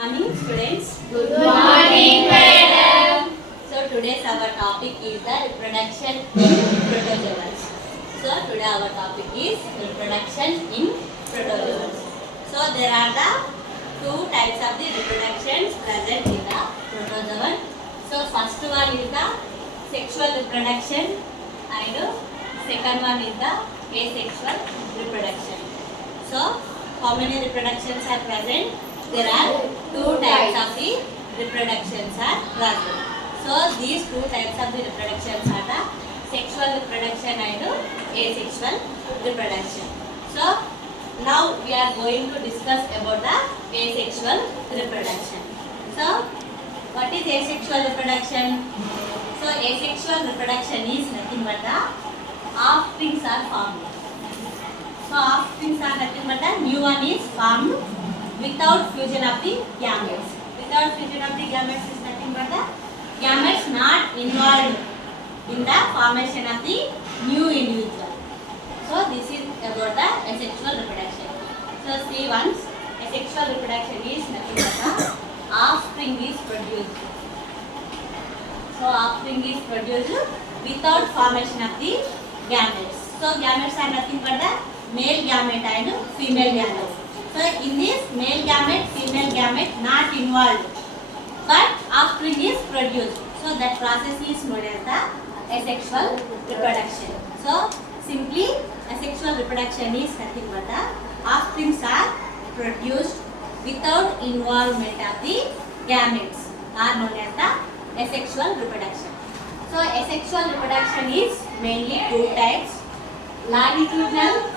Morning students. Good morning, madam. So today's our topic is the reproduction in protozoans. So today our topic is reproduction in protozoans. So there are the two types of the reproductions present in the protozoan. So first one is the sexual reproduction and second one is the asexual reproduction. So how many reproductions are present? There are two types of the reproductions are present. So these two types of the reproductions are the sexual reproduction and asexual reproduction. So now we are going to discuss about the asexual reproduction. So what is asexual reproduction? So asexual reproduction is nothing but the offsprings are formed. So offsprings are nothing but the new one is formed without fusion of the gametes. Without fusion of the gametes is nothing but the gametes not involved in the formation of the new individual. So this is about the asexual reproduction. So see once, asexual reproduction is nothing but the offspring is produced. So offspring is produced without formation of the gametes. So gametes are nothing but the male gamete and female gamete. So in this male gamete, female gamete not involved, but offspring is produced. So that process is known as the asexual reproduction. So simply asexual reproduction is nothing but the offsprings are produced without involvement of the gametes are known as the asexual reproduction. So asexual reproduction is mainly two types: longitudinal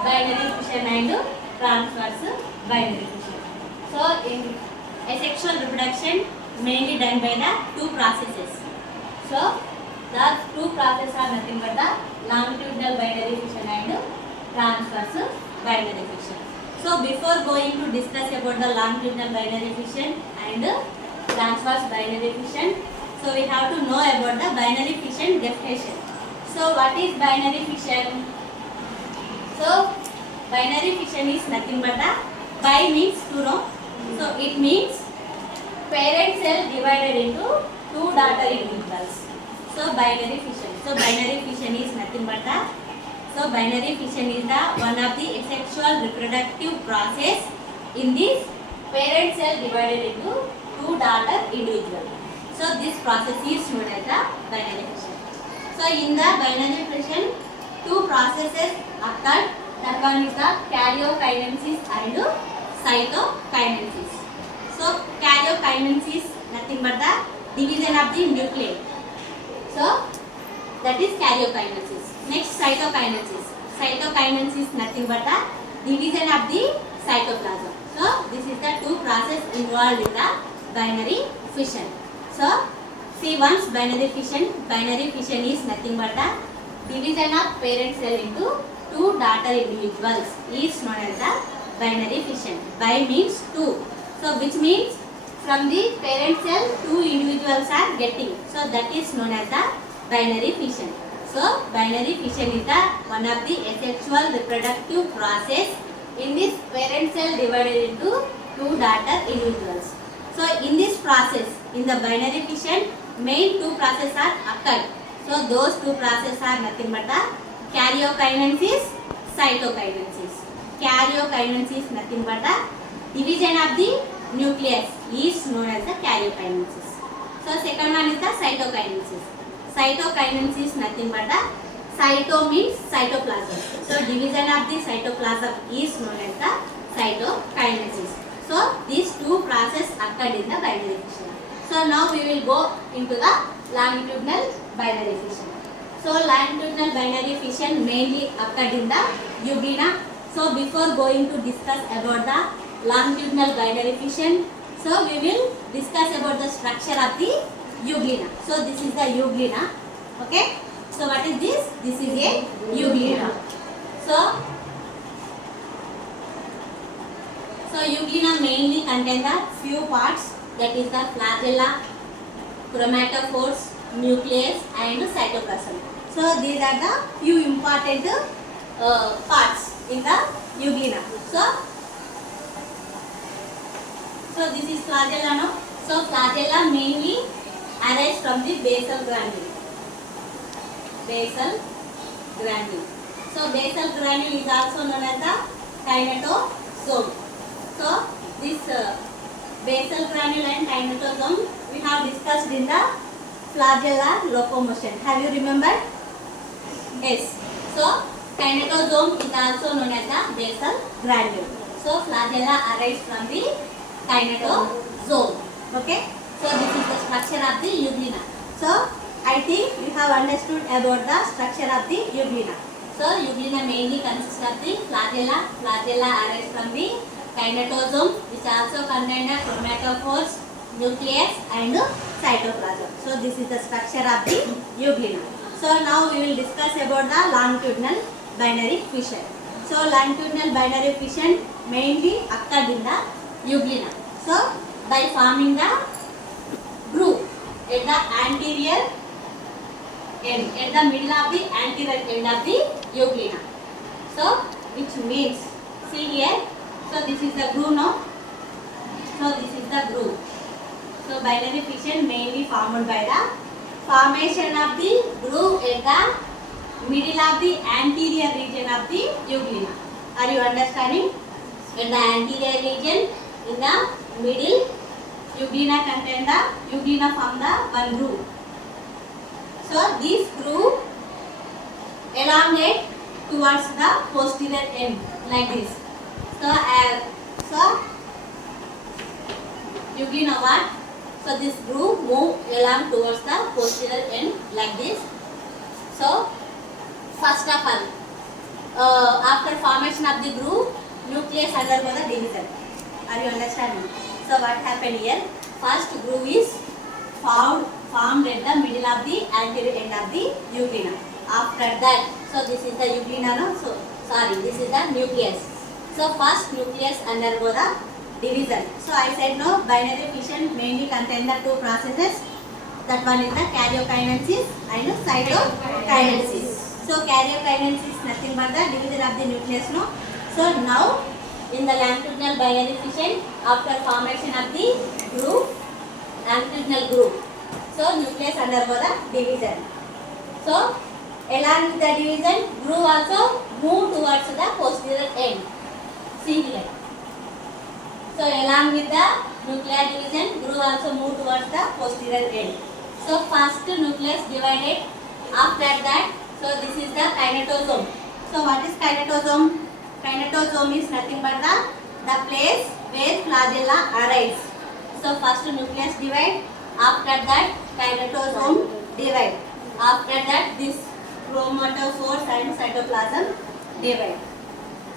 binary fission and transverse binary fission. So in asexual reproduction mainly done by the two processes. So the two processes are nothing but the longitudinal binary fission and transverse binary fission. So before going to discuss about the longitudinal binary fission and transverse binary fission, so we have to know about the binary fission definition. So what is binary fission? So binary fission is nothing but the bi means two, no? So it means parent cell divided into two daughter individuals. So binary fission. So binary fission is nothing but the, so binary fission is the one of the asexual reproductive process in this parent cell divided into two daughter individuals. So this process is known as the binary fission. So in the binary fission, two processes occur. That one is the karyokinesis and cytokinesis. So karyokinesis nothing but the division of the nuclei. So that is karyokinesis. Next cytokinesis. Cytokinesis nothing but the division of the cytoplasm. So this is the two process involved in the binary fission. So see once binary fission. Binary fission is nothing but the division of parent cell into two daughter individuals is known as the binary fission. Bi means two. So which means from the parent cell two individuals are getting. So that is known as the binary fission. So binary fission is the one of the asexual reproductive process in this parent cell divided into two daughter individuals. So in this process, in the binary fission, main two processes are occurred. So those two processes are nothing but the karyokinesis, cytokinesis. Karyokinesis nothing but the division of the nucleus is known as the karyokinesis. So second one is the cytokinesis. Cytokinesis nothing but the cyto means cytoplasm. So division of the cytoplasm is known as the cytokinesis. So these two processes occurred in the binary fission. So now we will go into the longitudinal binary fission. So longitudinal binary fission mainly occurred in the euglena. So before going to discuss about the longitudinal binary fission, so we will discuss about the structure of the euglena. So this is the euglena. Okay. So what is this? This is a euglena. So euglena mainly contain the few parts, that is the flagella, chromatophores, nucleus and cytoplasm. So these are the few important parts in the euglena. So So this is flagella now. So flagella mainly arise from the basal granule. Basal granule. So basal granule is also known as the kinetosome. So this basal granule and kinetosome we have discussed in the flagella locomotion. Have you remembered? Yes. So kinetosome is also known as the basal granule. So flagella arise from the kinetosome. Okay. So this is the structure of the euglena. So I think you have understood about the structure of the euglena. So euglena mainly consists of the flagella. Flagella arise from the kinetosome, which also contain the chromatophores, nucleus and cytoplasm. So this is the structure of the euglena. So now we will discuss about the longitudinal binary fission. So longitudinal binary fission mainly occurred in the euglena. So by forming the groove at the anterior end, at the middle of the anterior end of the euglena. So which means, see here, so this is the groove now. So this is the groove. So binary fission mainly formed by the formation of the groove at the middle of the anterior region of the euglena. Are you understanding? In the anterior region, in the middle, euglena contain the euglena form the one groove. So this groove elongate towards the posterior end like this. So euglena what? So this groove move along towards the posterior end like this. So first of all, after formation of the groove, nucleus undergo the division. Are you understanding? So what happened here? First groove is formed at the middle of the anterior end of the euglena. After that, so this is the euglena now. So sorry, this is the nucleus. So first nucleus undergo the division. So I said no, binary fission mainly contain the two processes. That one is the karyokinesis and cytokinesis. So karyokinesis is nothing but the division of the nucleus no. So now in the longitudinal binary fission, after formation of the groove, longitudinal groove, so nucleus undergo the division. So along with the division, groove also move towards the posterior end. See here. So along with the nuclear division, groove also move towards the posterior end. So first nucleus divided. After that, so this is the kinetosome. So what is kinetosome? Kinetosome is nothing but the place where flagella arise. So first nucleus divide. After that, kinetosome divide. After that, this chromatophores and cytoplasm divide.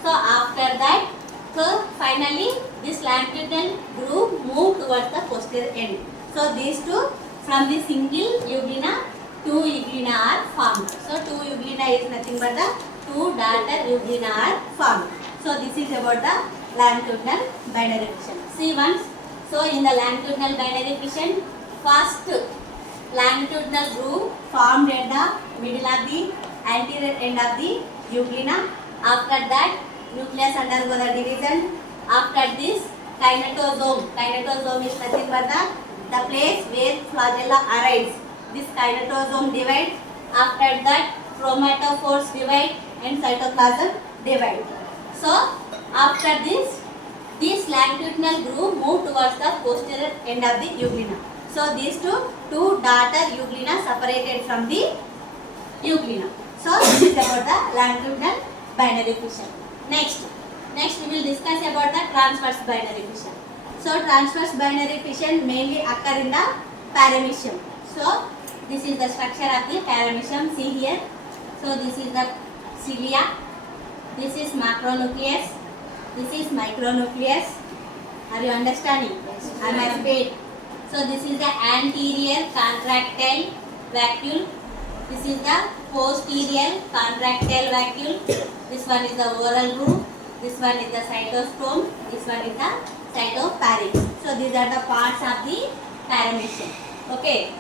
So after that, so finally this longitudinal groove move towards the posterior end. So these two, from the single euglena, two euglena are formed. So two euglena is nothing but the two daughter euglena are formed. So this is about the longitudinal binary fission. See once. So in the longitudinal binary fission, first longitudinal groove formed at the middle of the anterior end of the euglena. After that, nucleus undergo the division. After this, kinetosome. Kinetosome is nothing but the place where flagella arise. This kinetosome divide. After that, chromatophores divide and cytoplasm divide. So after this longitudinal groove move towards the posterior end of the euglena. So these two daughter euglena separated from the euglena. So this is about the longitudinal binary fission. Next we will discuss about the transverse binary fission. So transverse binary fission mainly occur in the paramecium. So this is the structure of the paramecium. See here. So this is the cilia. This is macronucleus. This is micronucleus. Are you understanding? Yes. I am repeat. So this is the anterior contractile vacuole. This is the posterior contractile vacuole. This one is the oral root. This one is the cytosome. This one is the cytopharynx. So these are the parts of the paramecium. Okay.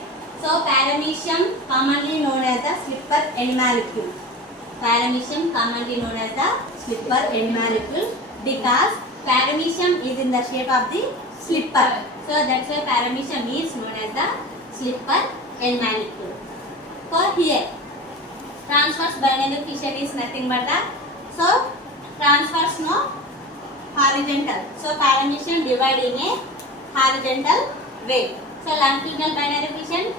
So paramecium commonly known as the slipper animalcule. Paramecium commonly known as the slipper animalcule because paramecium is in the shape of the slipper. So that's why paramecium is known as the slipper and manicule. For here, transverse binary fission is nothing but the transverse no horizontal. So paramecium divide in a horizontal way. So longitudinal binary fission,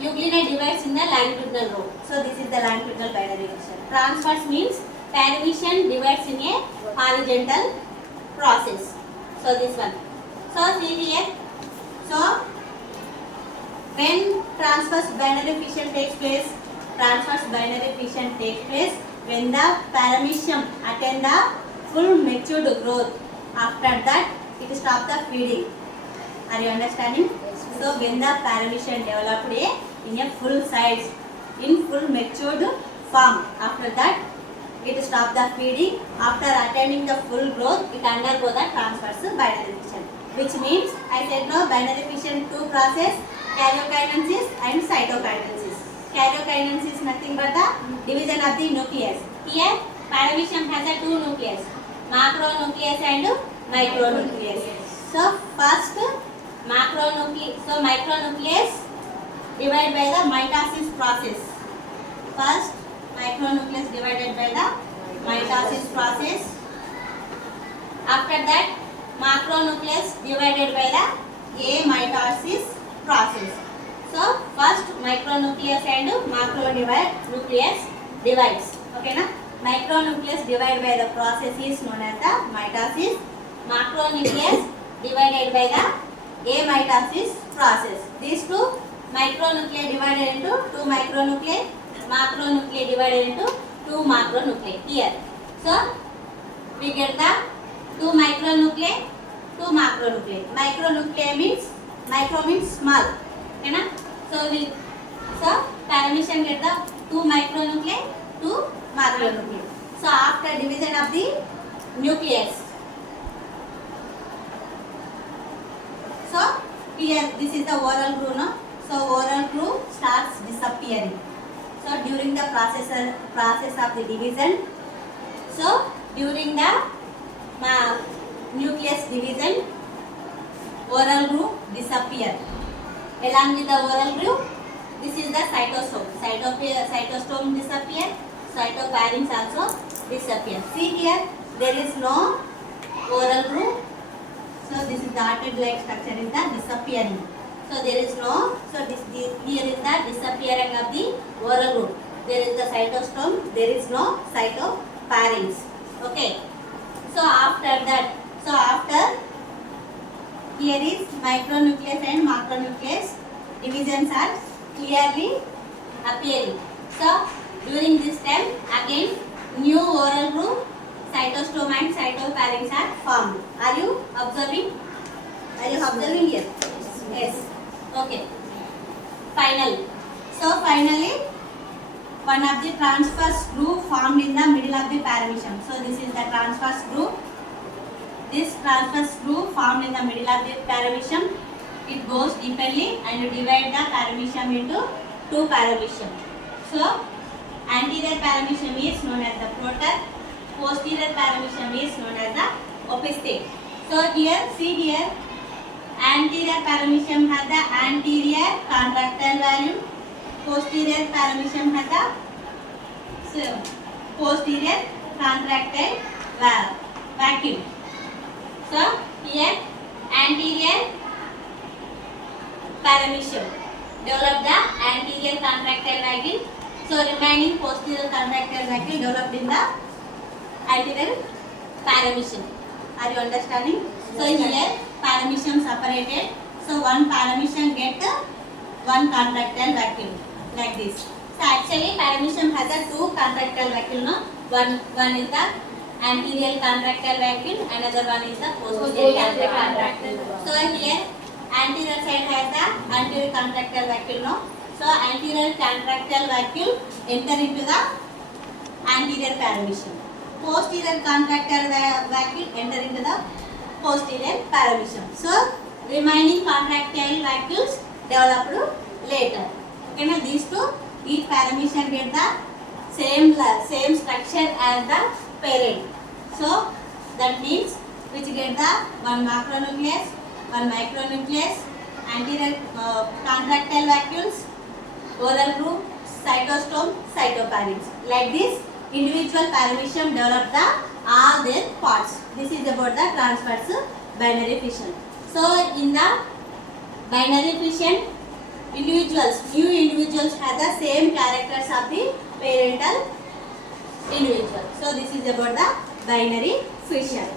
Euclid divides in the longitudinal row. So this is the longitudinal binary fission. Transverse means paramecium divides in a horizontal process. So this one. So see here. So when transverse binary fission takes place, when the paramecium attain the full matured growth. After that, it stops the feeding. Are you understanding? So when the paramecium developed in a full size, in full matured form, after that it stops the feeding. After attaining the full growth, it undergoes the transverse binary fission. Which means, I said no, binary fission two process, karyokinesis and cytokinesis. Karyokinesis is nothing but the division of the nucleus. Here, paramecium has a two nucleus, macronucleus and micronucleus. So first micronucleus divided by the mitosis process. First, micronucleus divided by the mitosis process. After that, macronucleus divided by the amitosis process. So first micronucleus and macronucleus divides. Okay na? Micronucleus divided by the process is known as the mitosis. Macronucleus divided by the amitosis process. These two micronuclei divided into two micronuclei, macronuclei divided into two macronuclei. Here. So we get the two micronuclei, two macronuclei. Micro means small. Okay na? So paramecium get the two micronuclei, two macronuclei. So after division of the nucleus. So here this is the oral groove, no? So oral groove starts disappearing. So during the process of the division, so during the nucleus division, oral groove disappear. Along with the oral groove, this is the cytosome. Cytosome disappear. Cytopharynx also disappear. See here, there is no oral groove. So this is dotted like structure is the disappearing. So there is no. So here is the disappearing of the oral groove. There is the cytosome. There is no cytopharynx. Okay. So after here is micronucleus and macronucleus divisions are clearly appearing. So during this time again new oral groove, cytosome and cytopharynx are formed. Are you observing? Here? Yes. Okay. Finally, one of the transverse groove formed in the middle of the paramecium. So this is the transverse groove. This transverse groove formed in the middle of the paramecium. It goes deeply and divide the paramecium into two paramecium. So anterior paramecium is known as the proter. Posterior paramecium is known as the opisthate. So here, see here, anterior paramecium has the anterior contractile volume. Posterior paramecium has the posterior contractile vacuum. So here anterior paramecium develop the anterior contractile vacuum. So remaining posterior contractile vacuum developed in the anterior paramecium. Are you understanding? So here paramecium separated. So one paramecium get one contractile vacuum like this. So actually paramecium has a two contractile vacuum. No? One is the anterior contractile vacuum, another one is the posterior contractile. So here anterior side has the anterior contractile vacuum. No? So anterior contractile vacuum enter into the anterior paramecium. Posterior contractile vacuum enter into the posterior paramecium. So remaining contractile vacuoles developed later. Okay, now these two, each paramecium get the same structure as the parent. So that means which get the one macronucleus, one micronucleus, anterior contractile vacuoles, oral groove, cytostome, cytopharynx. Like this, individual paramecium develop the all their parts. This is about the transverse binary fission. So in the binary fission, new individuals have the same characters of the parental individual. So this is about the binary fission.